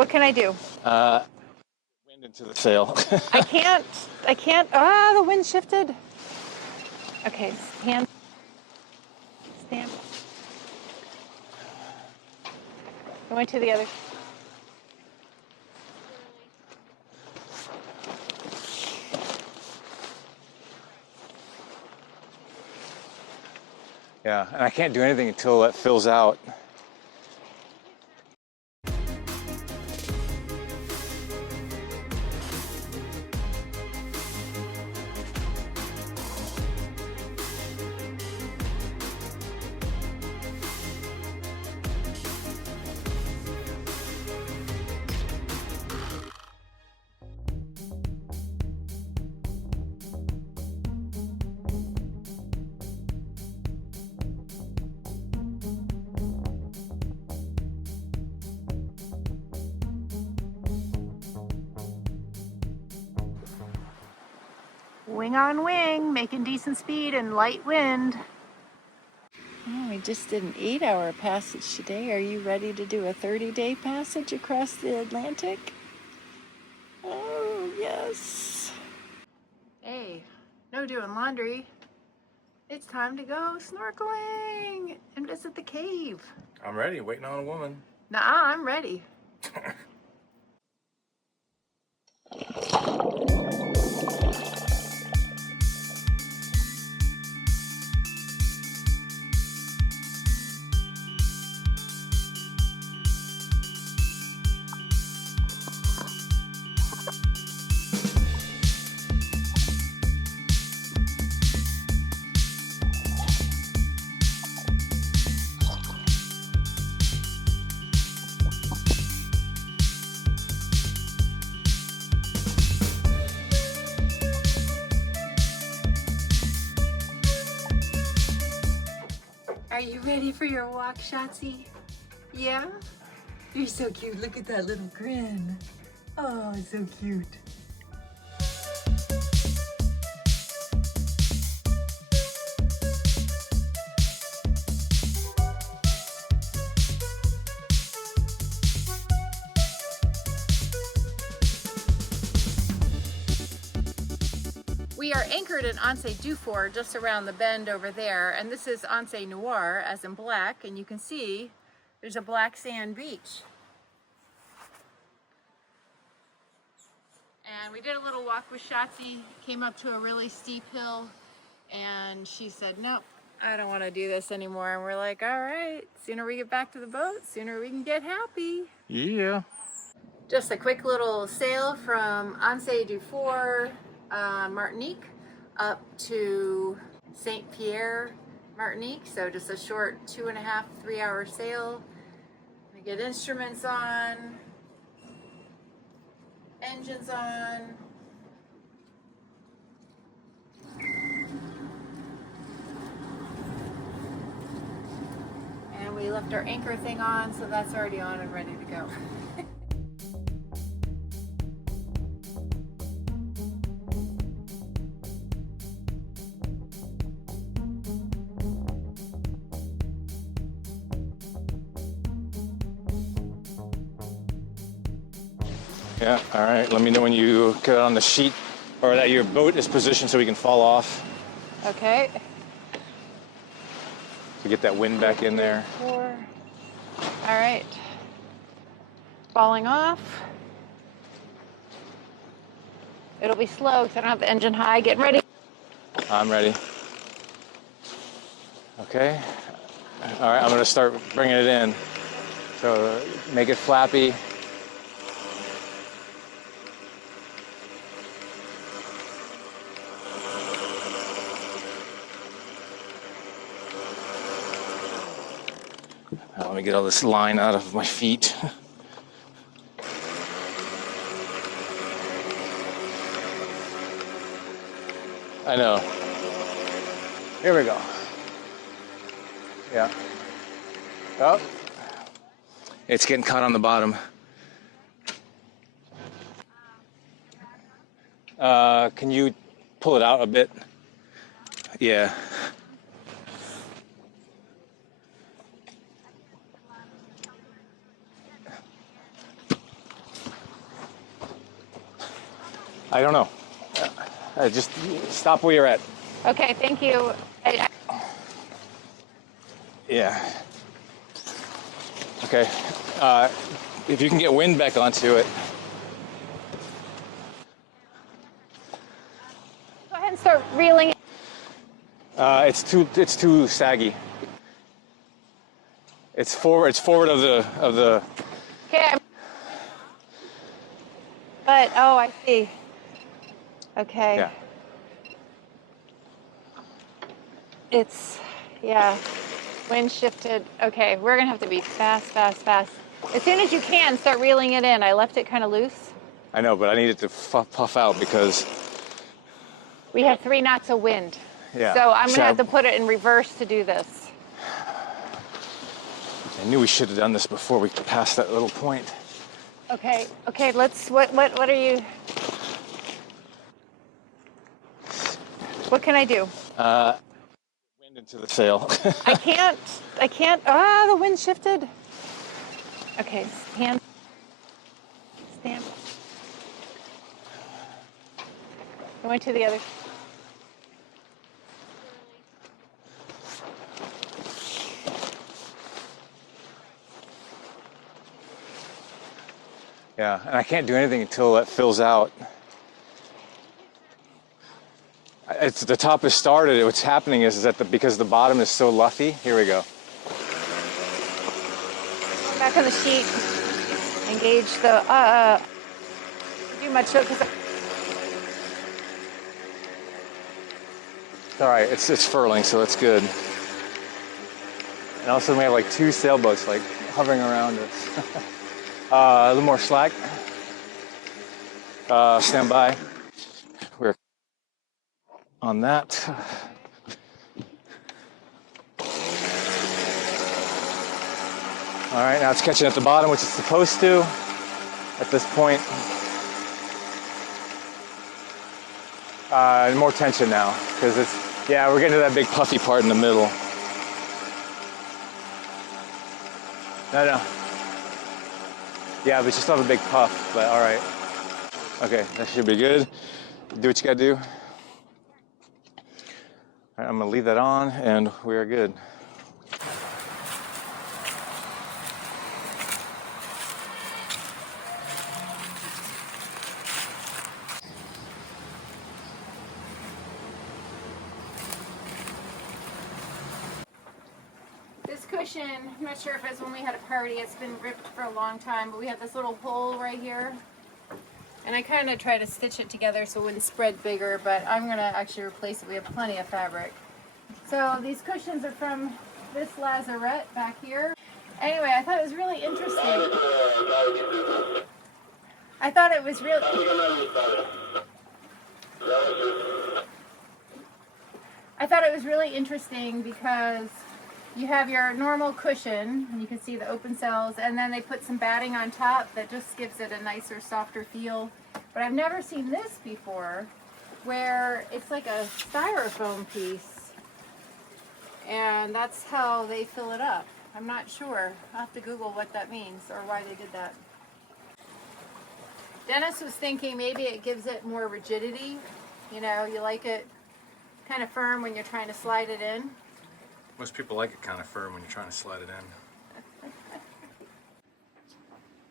What can I do? Wind into the sail. I can't. Ah, the wind shifted. Okay, stand. Going to the other. Yeah, and I can't do anything until it fills out. Wing on wing, making decent speed and light wind. Oh, we just did an 8-hour passage today. Are you ready to do a 30-day passage across the Atlantic? Oh, yes. Hey, no doing laundry. It's time to go snorkeling and visit the cave. I'm ready, waiting on a woman. Nah, I'm ready. Are you ready for your walk, Shotzi? Yeah? You're so cute. Look at that little grin. Oh, so cute. We are anchored in Anse Dufour, just around the bend over there, and this is Anse Noire, as in black, and you can see there's a black sand beach. And we did a little walk with Shotzi, came up to a really steep hill, and she said, nope, I don't want to do this anymore. And we're like, all right, sooner we get back to the boat, sooner we can get happy. Yeah. Just a quick little sail from Anse Dufour, Martinique, up to Saint Pierre, Martinique. So just a short 2.5, 3-hour sail. We get instruments on, engines on. And we left our anchor thing on, so that's already on and ready to go. Yeah, all right. Let me know when you get on the sheet or that your boat is positioned so we can fall off Okay. to get that wind back in there. 4. All right. Falling off. It'll be slow because I don't have the engine high. Getting ready. I'm ready. Okay. All right, I'm going to start bringing it in. So make it flappy. Let me get all this line out of my feet. I know. Here we go. Yeah. Oh. It's getting caught on the bottom. Can you pull it out a bit? Yeah. I don't know. Just stop where you're at. Okay, thank you. Yeah. Okay. If you can get wind back onto it. Go ahead and start reeling. It's too saggy. It's forward of the. Okay. But oh, I see. Okay. Yeah. It's wind shifted. Okay, we're gonna have to be fast. As soon as you can, start reeling it in. I left it kind of loose. I know, but I need it to puff out because. We have 3 knots of wind. Yeah. So I'm gonna have to put it in reverse to do this. I knew we should have done this before we passed that little point. Okay, let's, what are you, what can I do? Wind into the sail. I can't, the wind shifted. Okay, stand. I went to the other. Yeah, and I can't do anything until that fills out. It's the top has started. What's happening is that because the bottom is so luffy. Here we go. Back on the sheet. Engage the too much so because. It's all right. It's furling, so it's good. And also we have like 2 sailboats like hovering around us. A little more slack. Stand by. We're on that. All right, now it's catching at the bottom, which it's supposed to at this point. More tension now, because we're getting to that big puffy part in the middle. No. Yeah, but you still have a big puff, but all right. Okay, that should be good. Do what you gotta do. All right, I'm gonna leave that on, and we are good. This cushion, I'm not sure if it's when we had a party, it's been ripped for a long time, but we have this little hole right here. And I kind of try to stitch it together so it wouldn't spread bigger, but I'm going to actually replace it. We have plenty of fabric. So these cushions are from this lazarette back here. Anyway, I thought it was really interesting. I thought it was really interesting because you have your normal cushion, and you can see the open cells, and then they put some batting on top that just gives it a nicer, softer feel. But I've never seen this before, where it's like a styrofoam piece, and that's how they fill it up. I'm not sure. I'll have to Google what that means or why they did that. Dennis was thinking maybe it gives it more rigidity. You know, you like it kind of firm when you're trying to slide it in. Most people like it kind of firm when you're trying to slide it in.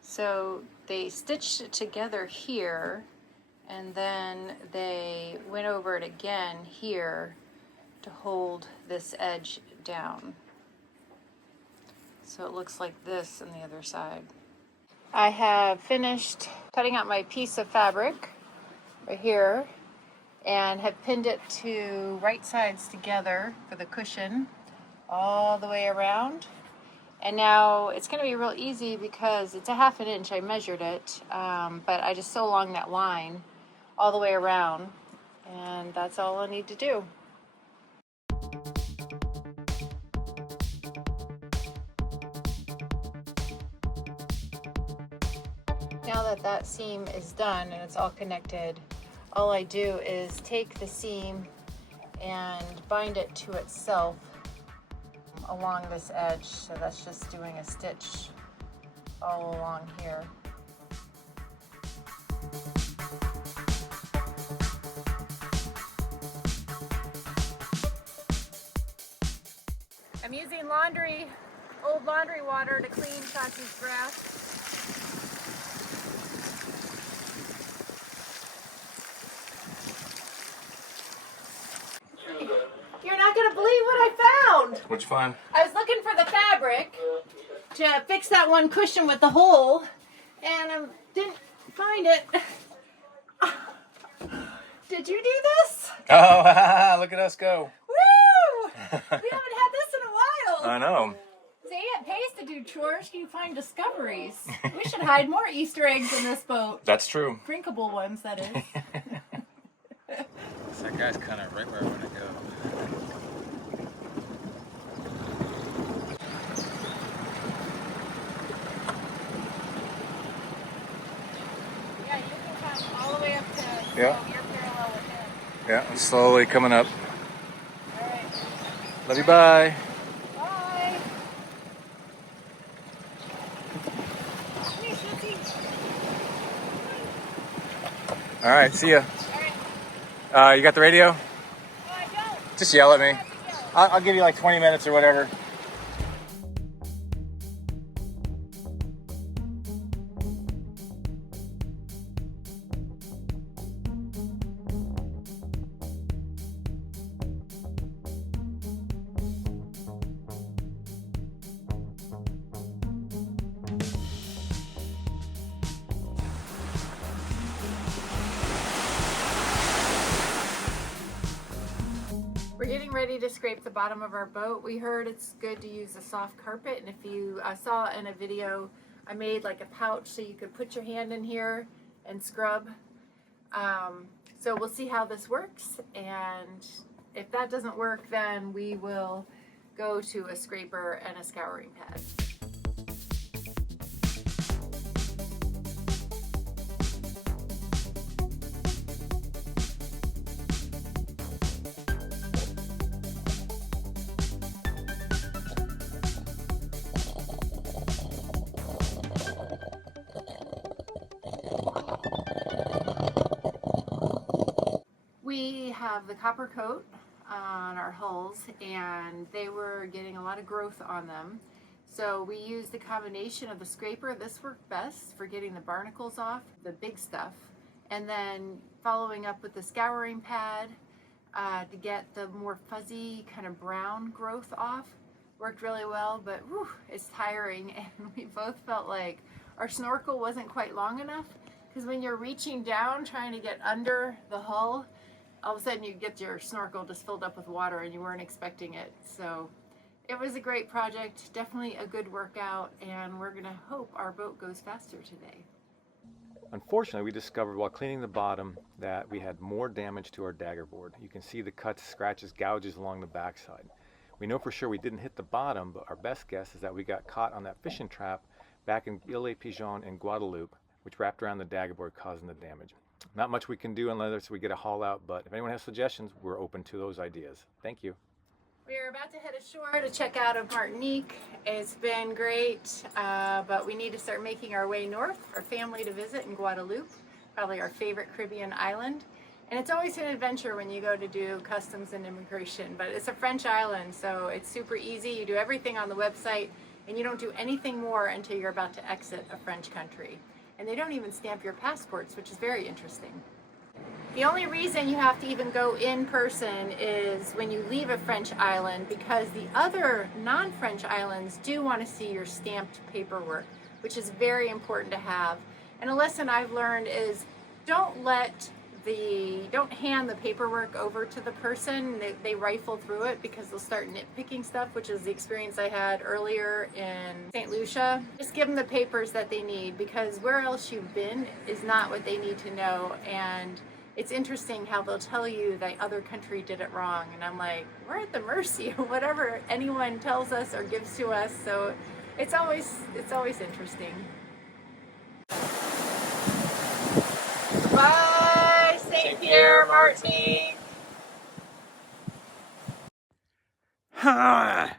So they stitched it together here, and then they went over it again here to hold this edge down. So it looks like this on the other side. I have finished cutting out my piece of fabric right here and have pinned it to right sides together for the cushion all the way around. And now it's going to be real easy because it's a 1/2 inch. I measured it, but I just sew along that line all the way around, and that's all I need to do. Now that that seam is done and it's all connected, all I do is take the seam and bind it to itself along this edge. So that's just doing a stitch all along here. I'm using old laundry water to clean Chachi's grass. You're not gonna believe what I found! What'd you find? I was looking for the fabric to fix that one cushion with the hole, and I didn't find it. Did you do this? Oh, look at us go. Woo! We haven't had this in a while. I know. See, it pays to do chores. You find discoveries. We should hide more Easter eggs in this boat. That's true. Drinkable ones, that is. That guy's kind of right where I want to go. Yeah, you can come all the way up to Yeah. you're parallel with him. Yeah, I'm slowly coming up. All right. Love you, bye. Bye. Hey, Shitty. All right, see ya. All right. You got the radio? Oh, I don't. Just yell at me. I have to yell. I'll give you like 20 minutes or whatever. We're getting ready to scrape the bottom of our boat. We heard it's good to use a soft carpet, and if you saw in a video, I made like a pouch so you could put your hand in here and scrub. So we'll see how this works, and if that doesn't work, then we will go to a scraper and a scouring pad. We have the CopperCoat on our hulls, and they were getting a lot of growth on them. So we used the combination of the scraper. This worked best for getting the barnacles off, the big stuff, and then following up with the scouring pad to get the more fuzzy kind of brown growth off. Worked really well, but whew, it's tiring, and we both felt like our snorkel wasn't quite long enough, because when you're reaching down trying to get under the hull, all of a sudden you get your snorkel just filled up with water and you weren't expecting it. So it was a great project, definitely a good workout, and we're gonna hope our boat goes faster today. Unfortunately, we discovered while cleaning the bottom that we had more damage to our daggerboard. You can see the cuts, scratches, gouges along the backside. We know for sure we didn't hit the bottom, but our best guess is that we got caught on that fishing trap back in Île Pigeon in Guadeloupe, which wrapped around the daggerboard, causing the damage. Not much we can do unless we get a haul out, but if anyone has suggestions, we're open to those ideas. Thank you. We're about to head ashore to check out of Martinique. It's been great, but we need to start making our way north. Our family to visit in Guadeloupe, probably our favorite Caribbean island. And it's always an adventure when you go to do customs and immigration, but it's a French island, so it's super easy. You do everything on the website, and you don't do anything more until you're about to exit a French country. And they don't even stamp your passports, which is very interesting. The only reason you have to even go in person is when you leave a French island, because the other non-French islands do want to see your stamped paperwork, which is very important to have. And a lesson I've learned is don't hand the paperwork over to the person. They rifle through it because they'll start nitpicking stuff, which is the experience I had earlier in Saint Lucia. Just give them the papers that they need, because where else you've been is not what they need to know. And it's interesting how they'll tell you that other country did it wrong. And I'm like, we're at the mercy of whatever anyone tells us or gives to us. So it's always interesting. Bye, Saint Pierre, Martinique. Ha!